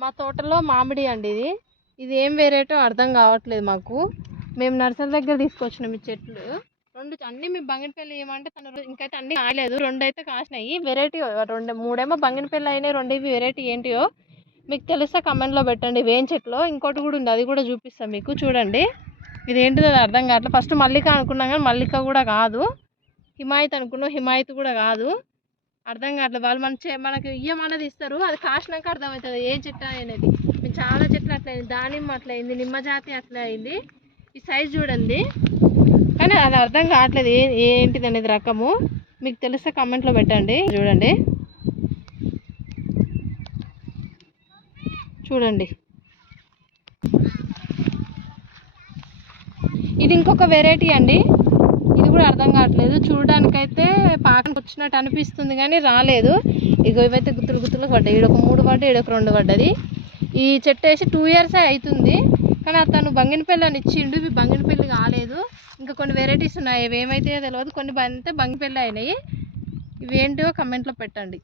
మా తోటలో మామిడి అండి ఇది. ఇది ఏం వెరైటో అర్థం కావట్లేదు మాకు. మేము నర్సరీ దగ్గర తీసుకొచ్చినాం ఈ చెట్లు. రెండు అన్నీ మేము బంగినపల్లి ఏమంటే తను ఇంకైతే అన్నీ కాయలేదు. రెండు అయితే కాసినాయి వెరైటీ రెండు మూడేమో బంగినపల్లి అయినాయి. రెండు ఇవి వెరైటీ ఏంటియో మీకు తెలిస్తే కమెంట్లో పెట్టండి. వేం చెట్లో? ఇంకోటి కూడా ఉంది. అది కూడా చూపిస్తాను మీకు. చూడండి. ఇది ఏంటిదో అది అర్థం కావట్లేదు ఫస్ట్ మల్లిక అనుకున్నాం కానీ మల్లిక కూడా కాదు. హిమాయత్ అనుకున్నాం. హిమాయత్ కూడా కాదు. అర్థం కావట్లేదు. వాళ్ళు మన చే మనకి ఇయ్యమన్నది ఇస్తారు. అది కాసినాక అర్థమవుతుంది. ఏ చెట్టు అనేది? మేము చాలా చెట్లు అట్లయింది. దానిమ్మ అట్లయింది. నిమ్మ జాతి అట్లా అయింది ఈ సైజ్ చూడండి. కానీ అది అర్థం కావట్లేదు. ఏ ఏంటిది అనేది రకము. మీకు తెలిస్తే కమెంట్లో పెట్టండి. చూడండి. చూడండి. ఇది ఇంకొక వెరైటీ అండి. ఇది కూడా అర్థం కావట్లేదు. చూడడానికైతే పాకనికి వచ్చినట్టు అనిపిస్తుంది కానీ రాలేదు. ఇగో ఇవైతే గుత్తులు గుత్తులు పడ్డాయి. ఈడొక మూడు పడ్డాయి ఈడొక రెండు పడ్డది. ఈ చెట్టు వేసి టూ ఇయర్స్ అవుతుంది కానీ అతను బంగినపల్లి అని ఇచ్చిండు. ఇవి బంగినపల్లి కాలేదు. ఇంకా కొన్ని వెరైటీస్ ఉన్నాయి. ఇవి ఏమైతే తెలియదు కొన్ని అంతే బంగినపల్లి అయినాయి. ఇవేంటో కమెంట్లో పెట్టండి.